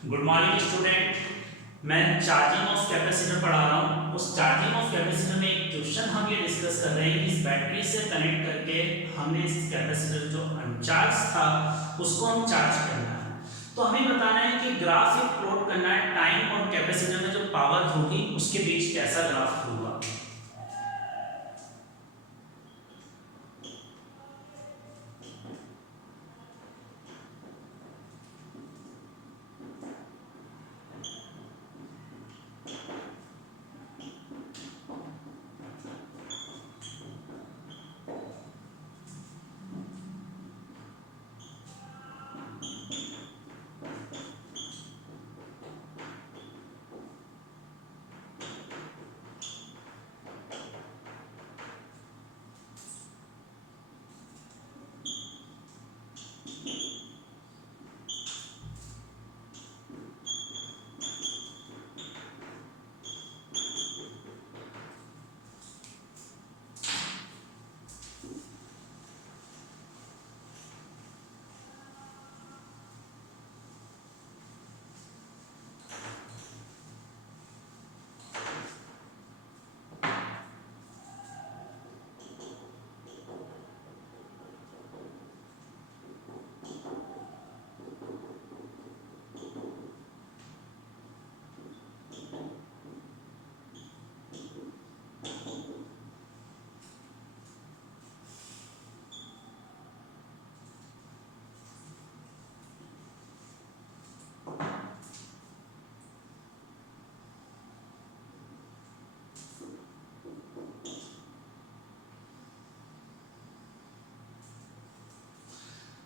Good morning student. मैं charging of capacitor पढ़ा रहा हूँ। उस चार्जिंग ऑफ कैपेसिटर में एक क्वेश्चन हम ये डिस्कस कर रहे हैं कि इस बैटरी से कनेक्ट करके हमने इस कैपेसिटर जो अनचार्ज था उसको हम चार्ज करना है। तो हमें बताना है कि ग्राफ एक प्लॉट करना है, टाइम और कैपेसिटर में जो पावर होगी उसके बीच कैसा ग्राफ होगा।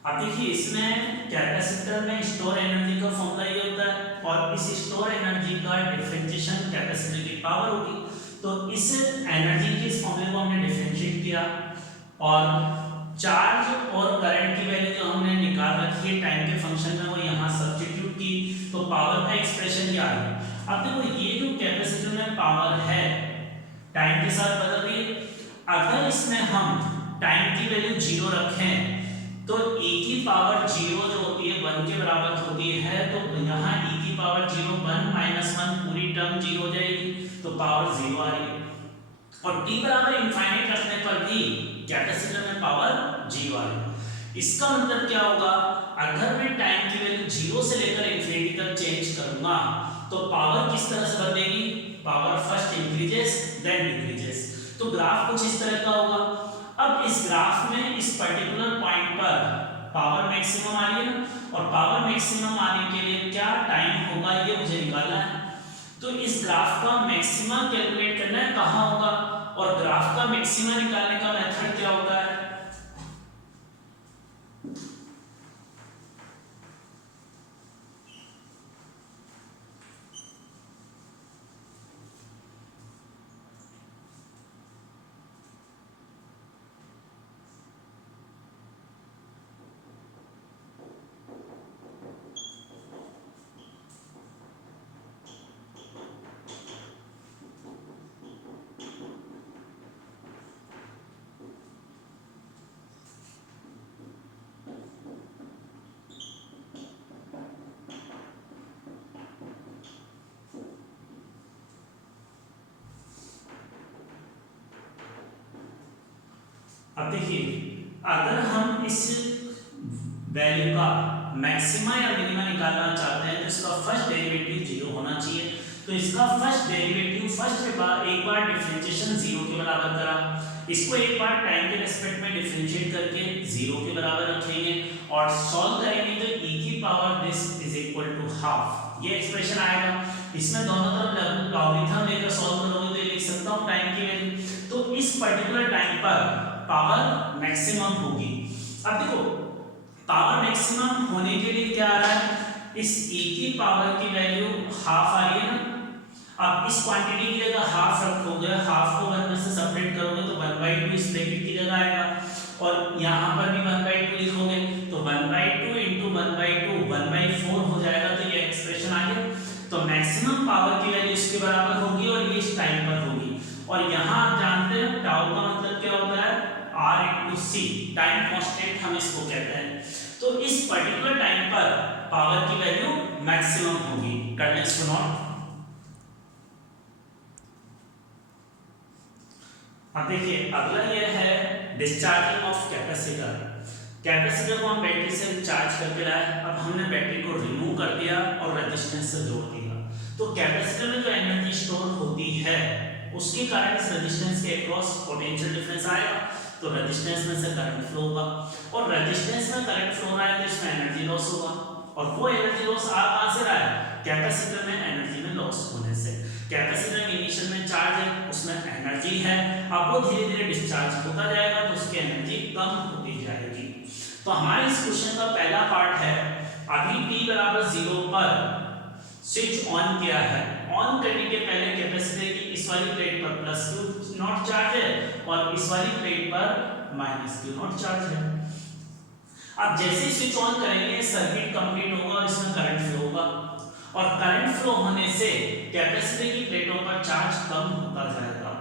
अब देखिए इसमें कैपेसिटर में स्टोर एनर्जी का फॉर्मूला ये होता है और इस स्टोर एनर्जी का डिफरेंशिएशन कैपेसिटर की पावर होगी। तो इस एनर्जी के इस फॉर्मूले को हमने डिफरेंशिएट किया और चार्ज और करंट की वैल्यू जो हमने निकाल रखी है टाइम के फंक्शन में वो यहाँ सब्स्टिट्यूट की, तो पावर का एक्सप्रेशन क्या है। अब देखो ये जो कैपेसिटर में पावर है टाइम के साथ बदल रही है। अगर इसमें हम टाइम की वैल्यू 0 रखें तो e की पावर 0 जो होती है 1 के बराबर होती है, तो यहाँ e की पावर 0 1 माइनस 1 पूरी टर्म 0 हो जाएगी, तो पावर 0 आ रही है। और t बराबर इनफाइनाइट रखने पर भी कैपेसिटर में पावर 0 आ रही है। इसका मतलब क्या होगा, अगर मैं टाइम की वैल्यू 0 से लेकर इंफिनिटी तक चेंज करूंगा तो पावर किस तरह से बदलेगी, power first increases then decreases. तो ग्राफ कुछ इस तरह का होगा। अब इस ग्राफ में इस पर्टिकुलर पॉइंट पर पावर मैक्सिमम आ रही है ना, और पावर मैक्सिमम आने के लिए क्या टाइम होगा ये मुझे निकालना है। तो इस ग्राफ का मैक्सिमा कैलकुलेट करना है कहाँ होगा, और ग्राफ का मैक्सिमा निकालने का मेथड क्या होता है। अब देखिए अगर हम इस वैल्यू का मैक्सिमा या मिनिमा निकालना चाहते हैं तो इसका फर्स्ट डेरिवेटिव 0 होना चाहिए। तो इसका फर्स्ट डेरिवेटिव फर्स्ट के बाद एक बार डिफरेंशिएशन 0 के बराबर करा, इसको एक बार टाइम के रिस्पेक्ट में डिफरेंशिएट करके 0 के बराबर रखेंगे और सॉल्व करेंगे तो e की power this is equal to half ये एक्सप्रेशन आएगा। इसमें दोनों तरफ लॉगरिथम लेकर सॉल्व करोगे तो लिख सकता हूं टाइम की वैल्यू। तो इस पर्टिकुलर टाइम पर पावर मैक्सिमम होगी। अब देखो पावर मैक्सिमम होने के लिए क्या आ रहा है, इस e की पावर की वैल्यू हाफ आ रही है ना। अब इस क्वांटिटी की जगह हाफ रखोगे, हाफ को 1 में से सेपरेट करोगे तो 1/2 इस ब्रैकेट की जगह आएगा, और यहाँ पर भी 1/2 लिखोगे तो 1/2 इंटू 1/2 1/4 हो जाएगा। तो ये एक्सप्रेशन आ गया। तो मैक्सिमम पावर की वैल्यू इसके बराबर होगी और ये इस टाइम पर होगी। और यहाँ आप जानते हैं टाउ का मतलब क्या होता है, r इंटू सी, टाइम कांस्टेंट हम इसको कहते हैं। तो इस पर्टिकुलर टाइम पर पावर की value maximum minus Q not. अब देखिए अगला ये है डिस्चार्जिंग ऑफ कैपेसिटर। कैपेसिटर को हम बैटरी से चार्ज करके लाए, अब हमने बैटरी को रिमूव कर दिया और रेजिस्टेंस से जोड़ दिया, तो कैपेसिटर में जो एनर्जी स्टोर होती है उसके कारण इस रेजिस्टेंस के अक्रॉस पोटेंशियल डिफरेंस आएगा, तो रेजिस्टेंस में से करंट फ्लो होगा, और रेजिस्टेंस में करंट फ्लो रहा है तो इसमें एनर्जी लॉस होगा, और वो एनर्जी लॉस आ कहां से रहा है? कैपेसिटर में एनर्जी में लॉस होने से। कैपेसिटर में इनिशियल में चार्ज है, उसमें एनर्जी है, अब वो धीरे धीरे डिस्चार्ज होता जाएगा तो उसकी एनर्जी कम होती जाएगी। तो हमारे इस क्वेश्चन का पहला पार्ट है, अभी t बराबर 0 पर स्विच ऑन किया है, ऑन करने के पहले कैपेसिटर की इस वाली प्लेट पर प्लस क्यू नॉट चार्ज है और इस वाली प्लेट पर माइनस क्यू नॉट चार्ज है। अब जैसे स्विच ऑन करेंगे सर्किट कंप्लीट होगा और इसमें करंट फ्लो होगा, और करंट फ्लो होने से कैपेसिटर की प्लेटों पर चार्ज कम होता जाएगा।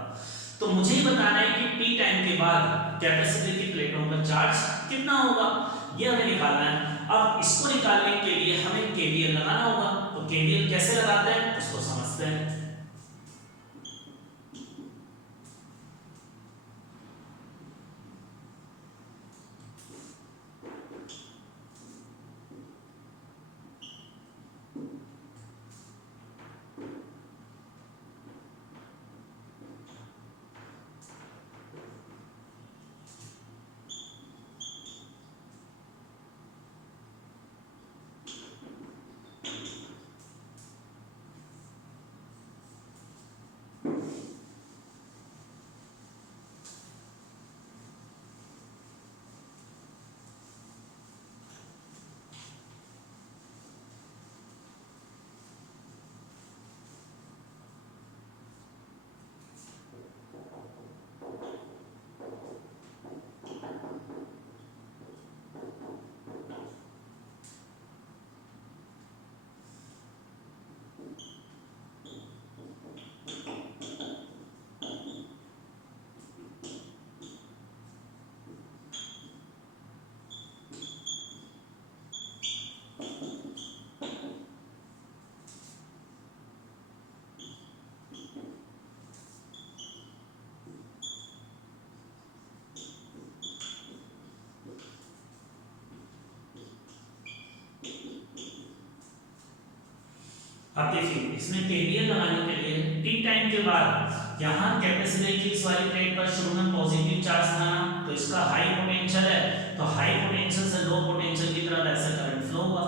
तो मुझे ही बताना है कि t टाइम के बाद कैपेसिटर की प्लेटों पर चार्ज कितना होगा, ये हमें निकालना है। अब इसको निकालने के लिए हमें केवीएल लगाना होगा, तो केवीएल कैसे लगाते हैं उसको समझते हैं। अब देखिए इसमें केवीएल लगाने के लिए टी टाइम के बाद यहाँ कैपेसिटर की इस वाली प्लेट पर शुरू में पॉजिटिव चार्ज था ना, तो इसका हाई पोटेंशियल है, तो हाई पोटेंशियल से लो पोटेंशियल की तरफ ऐसे करंट फ्लो होगा।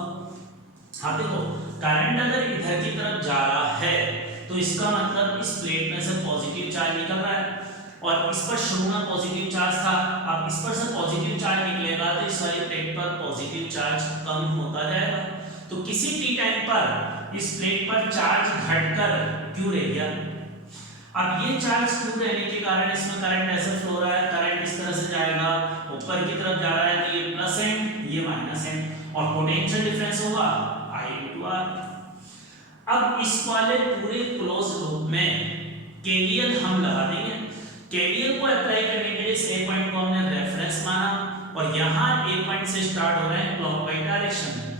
हाँ देखो करंट अगर इधर की तरफ जा रहा है तो इसका मतलब इस प्लेट में से पॉजिटिव चार्ज निकल रहा है, और इस पर शुरू में पॉजिटिव चार्ज था, अब इस पर से पॉजिटिव चार्ज निकलेगा तो इस वाली प्लेट पर पॉजिटिव चार्ज कम होता जाएगा। तो किसी टी टाइम पर इस प्लेट पर चार्ज घटकर क्यू रह गया। अब ये चार्ज क्यू रहने के कारण इसमें करंट ऐसे फ्लो रहा है, करंट इस तरह से जाएगा ऊपर की तरफ जा रहा है, तो ये प्लस एंड ये माइनस एंड, और पोटेंशियल डिफरेंस होगा I into R। अब इस वाले पूरे क्लोज लूप में केवीएल हम लगा देंगे। केवीएल को अप्लाई करने के लिए इस ए पॉइंट को हमने रेफरेंस माना, और यहाँ ए पॉइंट से स्टार्ट हो रहे हैं क्लॉकवाइज डायरेक्शन में,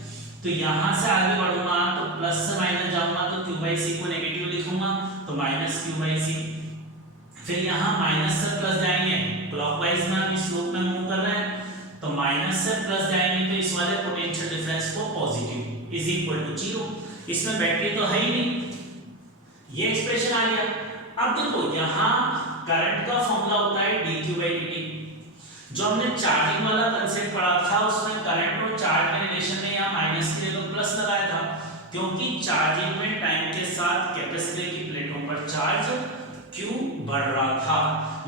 तो यहाँ से आगे बढ़ूंगा तो प्लस से माइनस जाऊंगा तो q बाई सी को नेगेटिव लिखूंगा तो माइनस q बाई सी, फिर यहाँ माइनस से प्लस जाएंगे क्लॉकवाइज में, हम इस लूप में मूव कर रहे हैं, तो माइनस से प्लस जाएंगे तो इस वाले पोटेंशियल डिफरेंस को पॉजिटिव इज इक्वल टू 0। इसमें बैटरी तो है ही नहीं, ये एक्सप्रेशन आ गया। अब देखो यहाँ करंट का फॉर्मूला होता है dq बाई dt, जो हमने चार्जिंग वाला कंसेप्ट पढ़ा था उसमें करंट और चार्ज में रिलेशन में यहाँ माइनस के लिए तो प्लस लगाया था, क्योंकि चार्जिंग में टाइम के साथ कैपेसिटर की प्लेटों पर चार्ज Q बढ़ रहा था,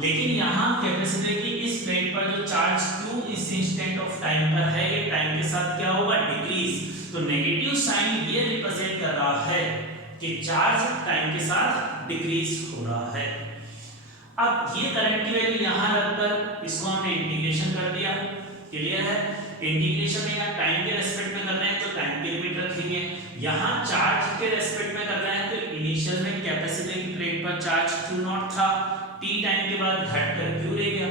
लेकिन यहाँ कैपेसिटर की इस प्लेट पर जो चार्ज Q इस इंस्टेंट ऑफ टाइम पर है ये टाइम के साथ क्या होगा डिक्रीज, तो नेगेटिव साइन ये रिप्रेजेंट कर रहा है कि चार्ज टाइम के साथ डिक्रीज हो रहा है। अब ये करंट की वैल्यू यहाँ रखकर इसको हमने इंटीग्रेशन कर दिया, क्लियर है। इंटीग्रेशन में यहाँ टाइम के रेस्पेक्ट में कर रहे हैं तो टाइम की लिमिट रखेंगे, यहाँ चार्ज के रेस्पेक्ट में कर रहे हैं तो इनिशियल में कैपेसिटर की प्लेट पर चार्ज Q नॉट था, t टाइम के बाद घटकर Q रह गया।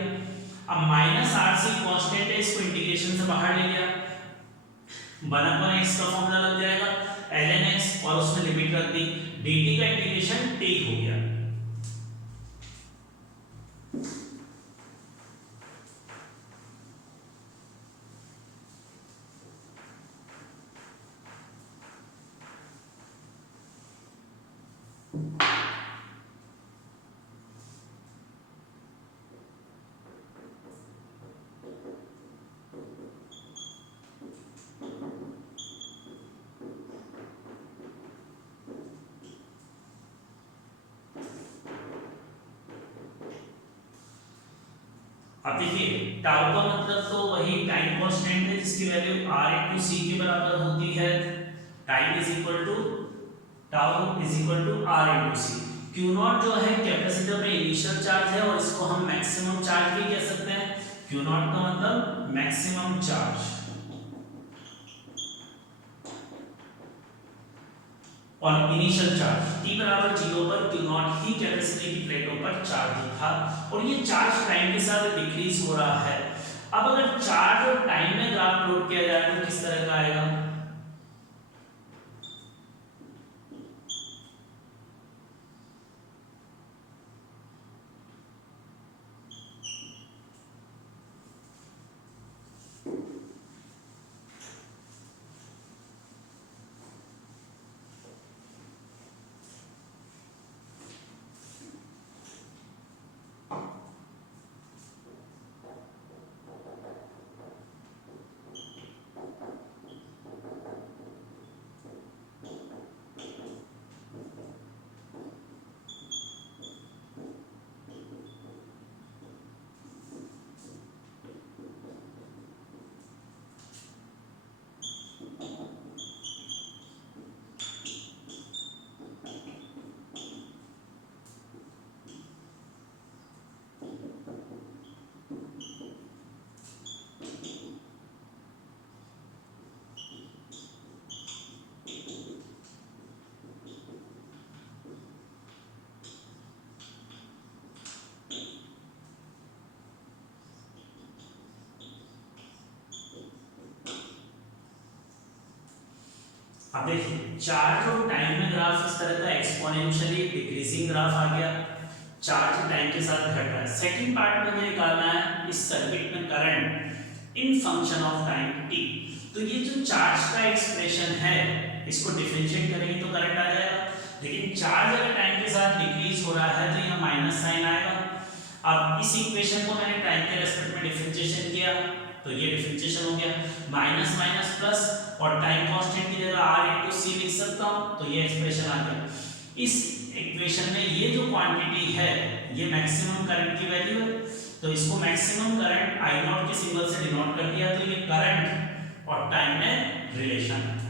अब माइनस RC कांस्टेंट है, इसको इंटीग्रेशन से बाहर ले गया, 1/x का फॉर्मूला लग जाएगा ln x और उसमें लिमिट रख दी, dt का इंटीग्रेशन t हो गया। अब देखिए टाउ का मतलब तो वही टाइम कांस्टेंट है जिसकी वैल्यू r इनटू c के बराबर होती है। Time is equal to tau is equal to r into c। q not जो है कैपेसिटर में इनिशियल चार्ज है और इसको हम मैक्सिमम चार्ज भी कह सकते हैं। q नॉट का मतलब मैक्सिमम चार्ज और इनिशियल चार्ज t बराबर 0 पर q नॉट ही कैपेसिटर की प्लेटों पर चार्ज था और ये चार्ज टाइम के साथ डिक्रीज हो रहा है। अब अगर चार्ज और टाइम में ग्राफ प्लॉट किया जाए तो किस तरह का आएगा? अब देखिए चार्ज और टाइम में ग्राफ इस तरह का एक्सपोनेंशियली डिक्रीजिंग ग्राफ आ गया, चार्ज टाइम के साथ घट रहा है। सेकंड पार्ट में हमें निकालना है इस सर्किट में current in function of time t। तो ये जो चार्ज का एक्सप्रेशन है इसको डिफरेंशिएट करेंगे तो करंट आ जाएगा, लेकिन चार्ज अगर टाइम के साथ डिक्रीज हो रहा है तो यहाँ माइनस साइन आएगा। अब इस इक्वेशन को मैंने टाइम के रेस्पेक्ट में डिफरेंशिएशन किया तो ये डिफरेंशिएशन हो गया, माइनस माइनस प्लस और टाइम कांस्टेंट की जगह r इनटू c लिख सकता हूं तो ये एक्सप्रेशन आ गया। इस इक्वेशन में ये जो क्वांटिटी है ये मैक्सिमम करंट की वैल्यू है, तो इसको मैक्सिमम करंट I नॉट के सिंबल से डिनोट कर दिया तो ये करंट और टाइम में रिलेशन है।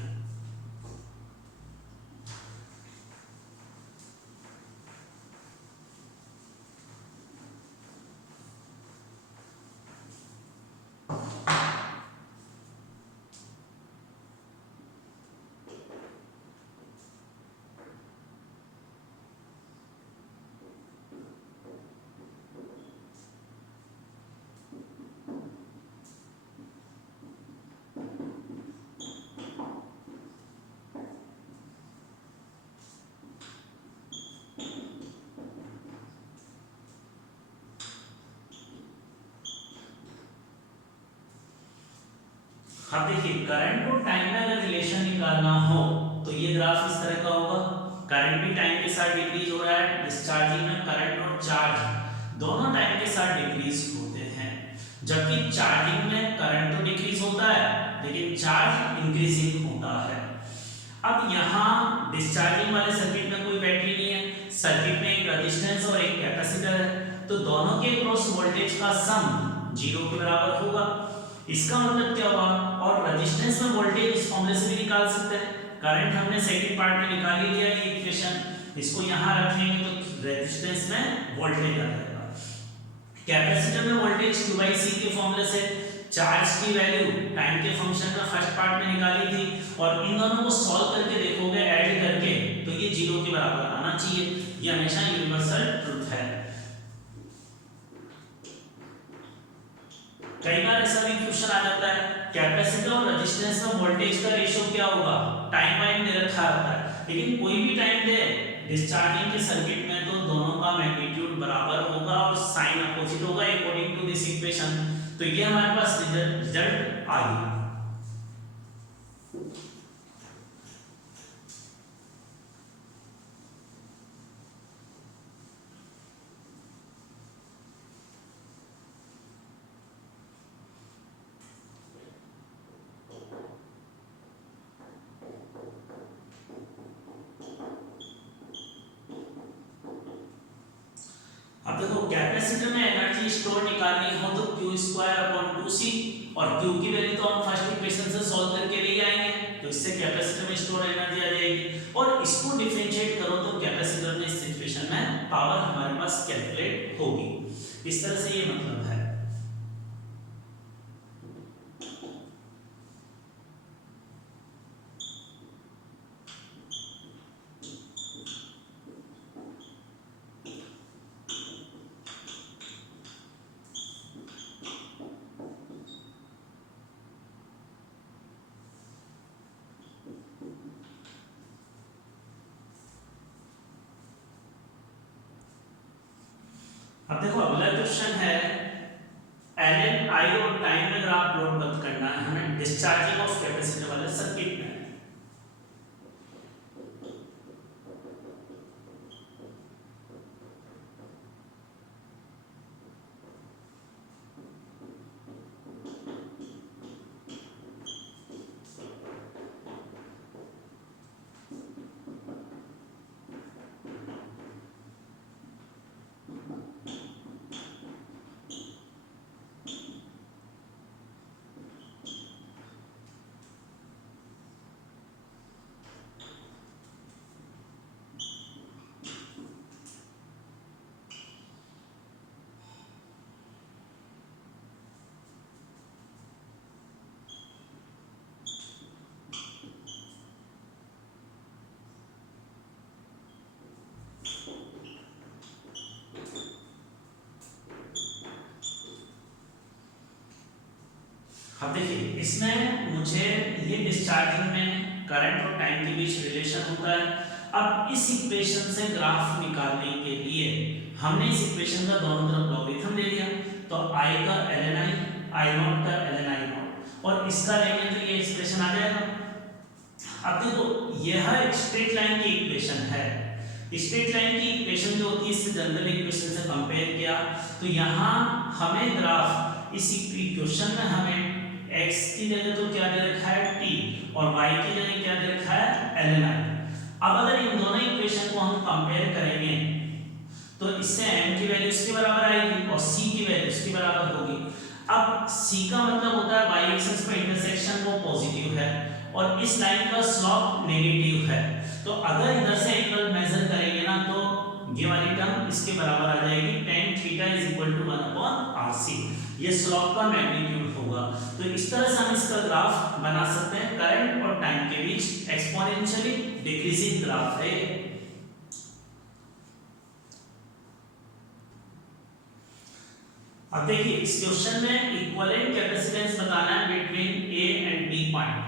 अब देखिए करंट और टाइम में अगर रिलेशन निकालना हो तो ये ग्राफ इस तरह का होगा, करंट भी टाइम के साथ डिक्रीज हो रहा है, डिस्चार्जिंग में करंट और चार्ज दोनों टाइम के साथ डिक्रीज होते हैं, जबकि चार्जिंग में करंट तो डिक्रीज होता है लेकिन चार्ज इंक्रीजिंग होता है। अब यहाँ डिस्चार्जिंग वाले सर्किट में कोई बैटरी नहीं है, सर्किट में एक रेजिस्टेंस और एक कैपेसिटर है, तो दोनों के क्रॉस वोल्टेज का सम 0 के बराबर होगा। इसका मतलब क्या हुआ, और रेजिस्टेंस में वोल्टेज इस फॉर्मूले से भी निकाल सकते हैं। करंट हमने सेकंड पार्ट में निकाल ही लिया ये इक्वेशन, इसको यहां रखेंगे तो रेजिस्टेंस में वोल्टेज आ जाएगा। कैपेसिटर में वोल्टेज q/c के फॉर्मूले से चार्ज की वैल्यू टाइम के फंक्शन का फर्स्ट पार्ट में निकाली थी, और इन दोनों को सॉल्व करके देखोगे ऐड करके तो ये 0 के बराबर आना चाहिए। ये हमेशा यूनिवर्सल ट्रुथ है। कई बार ऐसा भी क्वेश्चन आ जाता है कैपेसिटर और रेजिस्टेंस में वोल्टेज का रेशियो क्या होगा, टाइम वाइज दे रखा होता है, लेकिन कोई भी टाइम दे डिस्चार्जिंग के सर्किट में तो दोनों का मैग्नीट्यूड बराबर होगा और साइन अपोजिट होगा अकॉर्डिंग टू दिस इक्वेशन। तो ये हमारे पास रिजल्ट आ गया। अब देखो कैपेसिटर में एनर्जी स्टोर निकालनी हो तो Q²/2C और Q की वैल्यू तो हम फर्स्ट इक्वेशन से सॉल्व करके ले आएंगे, तो इससे कैपेसिटर में स्टोर एनर्जी आ जाएगी और इसको डिफरेंशिएट करो तो कैपेसिटर में इस सिचुएशन में पावर हमारे पास कैलकुलेट होगी। इस तरह से ये मतलब है। अब देखो अगला क्वेश्चन है एलएन आई और टाइम में ग्राफ प्लॉट करना है हमें डिस्चार्जिंग ऑफ कैपेसिटर वाले सर्किट में। अब देखिए इसमें मुझे ये डिस्चार्जिंग में करंट और टाइम के बीच रिलेशन होता है। अब इस इक्वेशन से ग्राफ निकालने के लिए हमने इस इक्वेशन का दोनों तरफ लॉगरिथम ले लिया, तो I का ln I, I0 का ln I0 और इसका लेंगे तो ये एक्सप्रेशन आ जाएगा। अब देखो यह एक स्ट्रेट लाइन की इक्वेशन है, स्ट्रेट लाइन की इक्वेशन जो होती है इससे जनरल इक्वेशन से कंपेयर किया तो यहाँ हमें ग्राफ इस इक्वेशन में हमें x की जगह तो क्या दे रखा है t और y की जगह क्या दे रखा है ln I। अब अगर इन दोनों इक्वेशन को हम कंपेयर करेंगे तो इससे m की वैल्यू इसके बराबर आएगी और c की वैल्यू इसके बराबर होगी। अब c का मतलब होता है y एक्सिस पे इंटरसेक्शन वो पॉजिटिव है और इस लाइन का स्लोप नेगेटिव है, तो अगर इधर से एंगल मेजर करेंगे ना तो ये वाली टर्म इसके बराबर आ जाएगी tan थीटा = 1/rc, ये स्लोप का मैग्नीट्यूड होगा। तो इस तरह से हम इसका ग्राफ बना सकते हैं, करंट और टाइम के बीच एक्सपोनेंशियली डिक्रीजिंग ग्राफ है। अब देखिए इस क्वेश्चन में इक्विवेलेंट कैपेसिटेंस बताना है between A and B point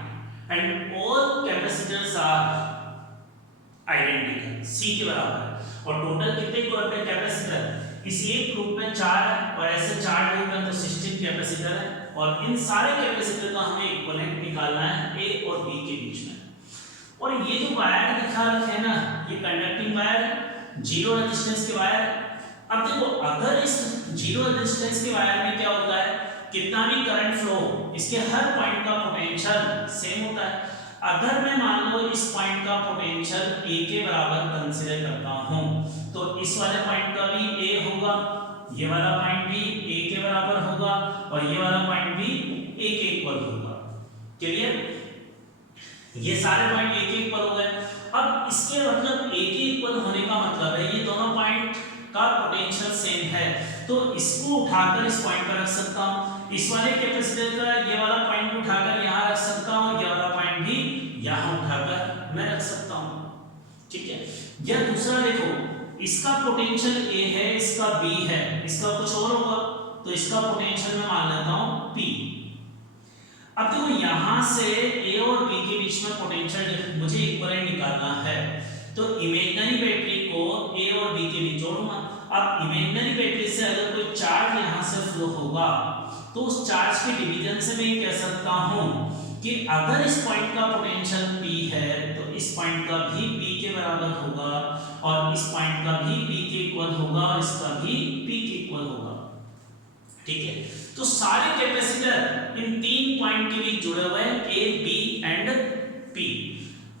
and all capacitors are identical, C के बराबर है और टोटल कितने कैपेसिटर इस एक ग्रुप में 4 है और ऐसे 4 ग्रुप में तो 16 कैपेसिटर है और इन सारे कैपेसिटर का हमें इक्विवेलेंट निकालना है A और B के बीच में। और ये जो वायर दिखा रखे हैं ना ये कंडक्टिंग वायर है, जीरो रेजिस्टेंस के वायर। अब देखो अगर इस जीरो रेजिस्टेंस के वायर में क्या होता है, कितना भी करंट फ्लो इसके हर पॉइंट का पोटेंशियल सेम होता है। अगर मैं मान लो इस पॉइंट का पोटेंशियल A के बराबर कंसीडर करता हूं तो इस वाले पॉइंट का भी A होगा, ये वाला पॉइंट भी A के बराबर होगा और ये वाला पॉइंट भी A के इक्वल होगा। क्लियर, ये सारे पॉइंट A के इक्वल हो गए। अब इसके मतलब A के इक्वल होने का मतलब है ये दोनों पॉइंट का पोटेंशियल सेम है, तो इसको उठाकर इस पॉइंट पर रख सकता हूं, इस वाले कैपेसिटर का ये वाला पॉइंट उठाकर यहां रख सकता हूं, ये वाला पॉइंट भी यहां उठाकर मैं रख सकता हूं। ठीक है, या दूसरा देखो इसका पोटेंशियल A है, इसका B है, इसका कुछ और होगा तो इसका पोटेंशियल मैं मान लेता हूं P। अब देखो यहां से ए और बी के बीच में पोटेंशियल मुझे इक्विवेलेंट निकालना है, तो इमेजिनरी बैटरी को ए और बी के बीच जोड़ूंगा। अब इमेजिनरी बैटरी से अगर कोई चार्ज यहां से फ्लो होगा तो उस चार्ज के डिवीजन से मैं कह सकता हूं कि अगर इस पॉइंट का पोटेंशियल P है तो इस पॉइंट का भी P के बराबर होगा और इस पॉइंट का भी P के इक्वल होगा और इसका भी P के इक्वल होगा। ठीक है, तो सारे कैपेसिटर इन तीन पॉइंट के बीच जुड़े हुए हैं A, B एंड P,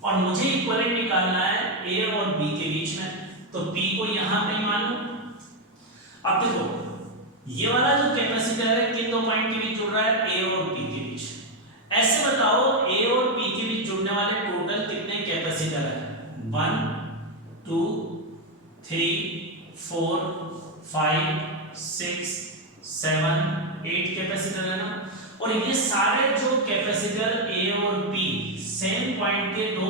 और मुझे इक्विवेलेंट निकालना है A और B के बीच में, तो P को यहां पे मान लो। अब देखो ये वाला जो कैपेसिटर है किन दो पॉइंट के बीच जुड़ रहा है, A और P के बीच। ऐसे बताओ A और P के बीच जुड़ने वाले टोटल कितने कैपेसिटर है, 1 2 3 4 5 6 7 8 कैपेसिटर है ना। और ये सारे जो कैपेसिटर A और P सेम पॉइंट के दो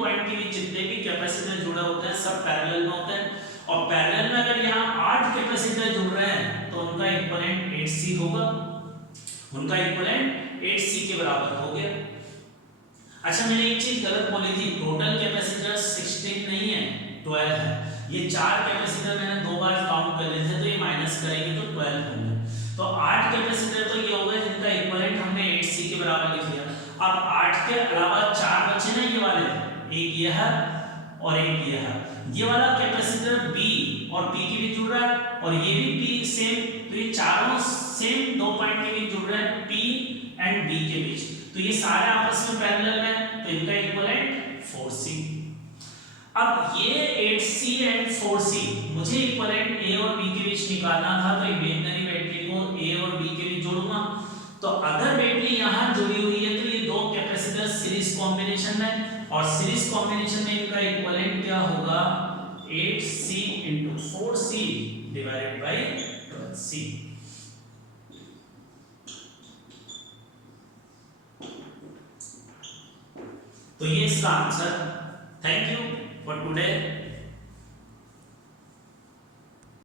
पॉइंट के बीच जितने भी कैपेसिटर जुड़े होते हैं सब पैरेलल में होते हैं, और पैरेलल में अगर यहाँ 8 कैपेसिटर जुड़ रहे हैं तो उनका इक्विवेलेंट 8C होगा, उनका इक्विवेलेंट 8C के बराबर हो गया। अच्छा मैंने एक चीज गलत बोली थी, टोटल कैपेसिटर 16 नहीं है 12 है। ये चार कैपेसिटर मैंने दो बार काउंट कर लिए थे तो ये माइनस करेंगे तो 12 होंगे, तो 8 कैपेसिटर तो ये हो गए जिनका इक्विवेलेंट हमने 8C के बराबर लिख लिया। अब 8 के अलावा चार बचे ना ये वाले, एक ये है और एक ये है। ये वाला कैपेसिटर B और P के बीच जुड़ रहा है और ये भी P सेम, तो ये चारों सेम दो पॉइंट के बीच जुड़ रहे हैं P एंड B के बीच, तो ये सारे आपस में पैरेलल हैं तो इनका इक्विवेलेंट 4C। अब ये 8C एंड 4C मुझे इक्विवेलेंट A और B के बीच निकालना था, तो इमेजिनरी बैटरी को A और B के बीच जोड़ूंगा। तो अगर बैटरी यहां जुड़ी हुई है तो ये दो कैपेसिटर सीरीज कॉम्बिनेशन में, और सीरीज कॉम्बिनेशन में इनका इक्विवेलेंट क्या होगा, 8C into 4C divided by 12C। तो ये इसका answer. Thank you for today.